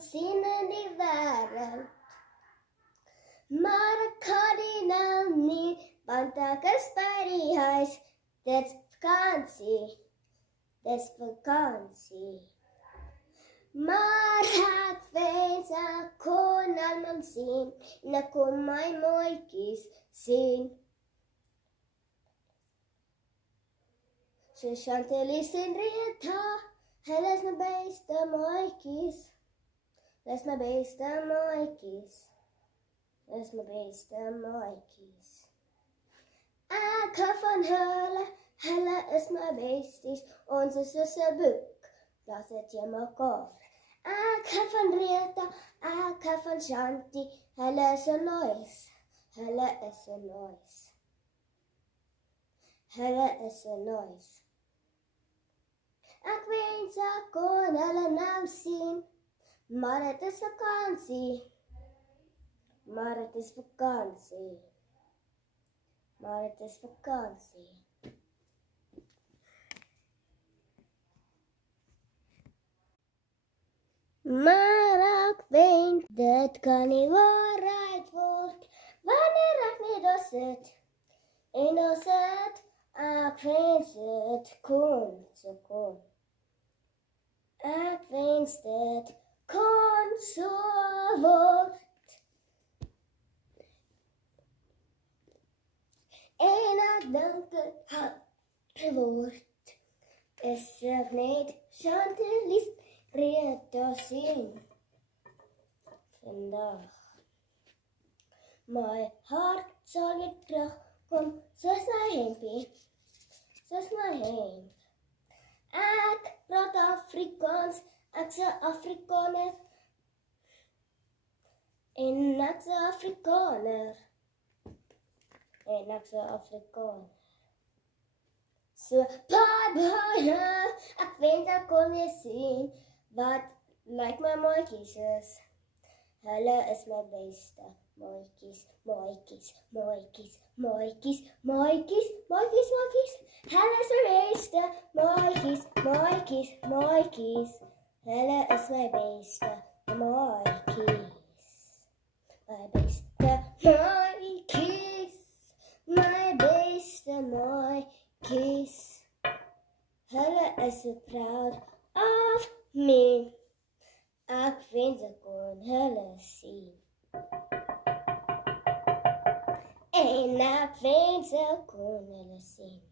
sien in die wêreld. Maar ek kan nie nou nie, want ek is by die huis. Dit's vakansie. Maar ek wens ek kon almal sien, en ek kon my mooikies sien. So Chantelis en Rita, hulle is my beste mooikies. Dis my beste mooikies. Dis my beste mooikies. Ek hou van hulle, hulle is my besties. Ons is soos 'n boek, daar sit jy mekaar. Ek hou van Rita, ek hou van Shanti, hulle is so nice. Hulle is so nice. Hulle is so nice. Ek wens ek kon hulle nou sien, maar dit is vakansie. Maar dit is vakansie. Maar dit is vakansie. Maar ek wens dit kan nie waarheid word, wanneer ek nie daar sit. En daar sit, ek wens dit kon so kon. Ek wens dit kon so word. En ek dink dit gaan word. Is ek net Chantelis Rita sien vandag. My hart sal weer terugkom, soos my hempie, soos my hemp. Ek praat Afrikaans, ek's 'n Afrikaner. En ek's 'n Afrikaner. En ek's 'n Afrikaner. So, bye, ek wens ek kon weer sien wat like my mooikies is. Hulle is my beste mooikies, mooikies, mooikies, mooikies, mooikies, mooikies, mooikies. Hulle is my beste mooikies, mooikies, mooikies. Hulle is my beste mooikies. My beste mooikies, my beste mooikies. Hulle is so proud of me. Ek wens ek kon hulle sien. En ek wens ek kon hulle sien.